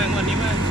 เลยวันนี้มา421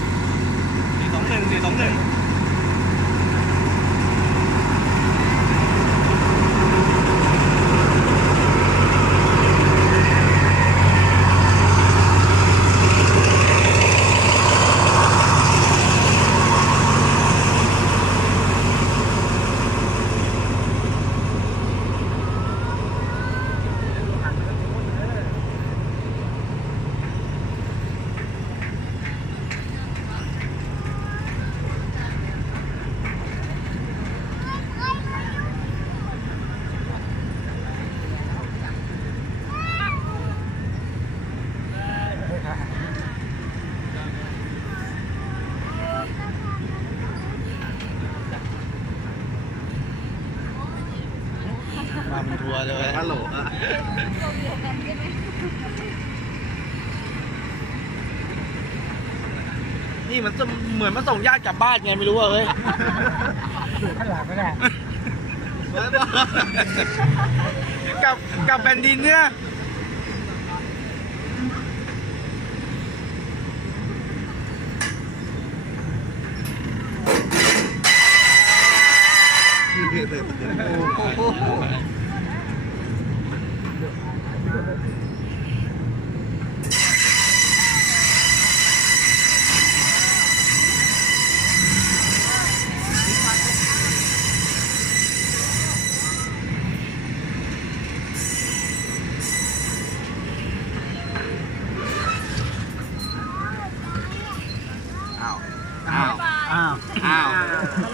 มาเป็นทัวร์เลยฮัลโหลนี่มันเหมือนมาส่งญาติกลับบ้านไงไม่รู้เฮ้ยข้างหลังก็ได้กับแผ่นดินเนี่ย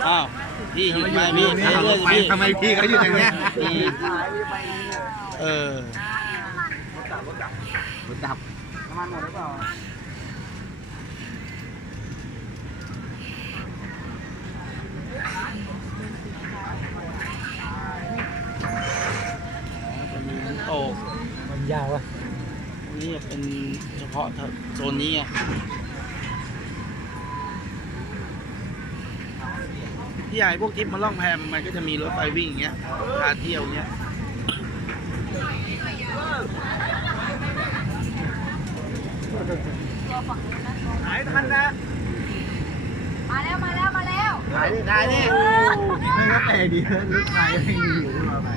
อ้าวพี่หยุดไหมพี่ทำไมพี่เขาอยู่อย่างเงี้ยรถดับน้ำมันหมดหรือเปล่าโอ้มันยาวอ่ะนี่เป็นเฉพาะโซนนี้ไงที่ใหญ่พวกทริปมาล่องแพมันก็จะมีรถไฟวิ่งอย่างเงี้ยพาเที่ยวเงี้ยหายทันนะมาแล้วถ่ายนี่ไม่ก็แปลดีรถไฟไม่มีอยู่มาไป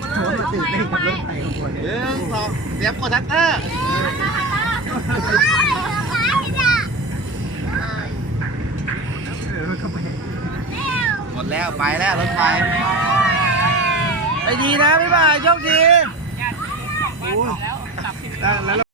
มาตื่นเต้นกับรถไฟของคน1 2เสียบกดทัตเตอร์หมดแล้วไปแล้วรถไฟไปดีนะพี่บ่ายโชคดีแล้ว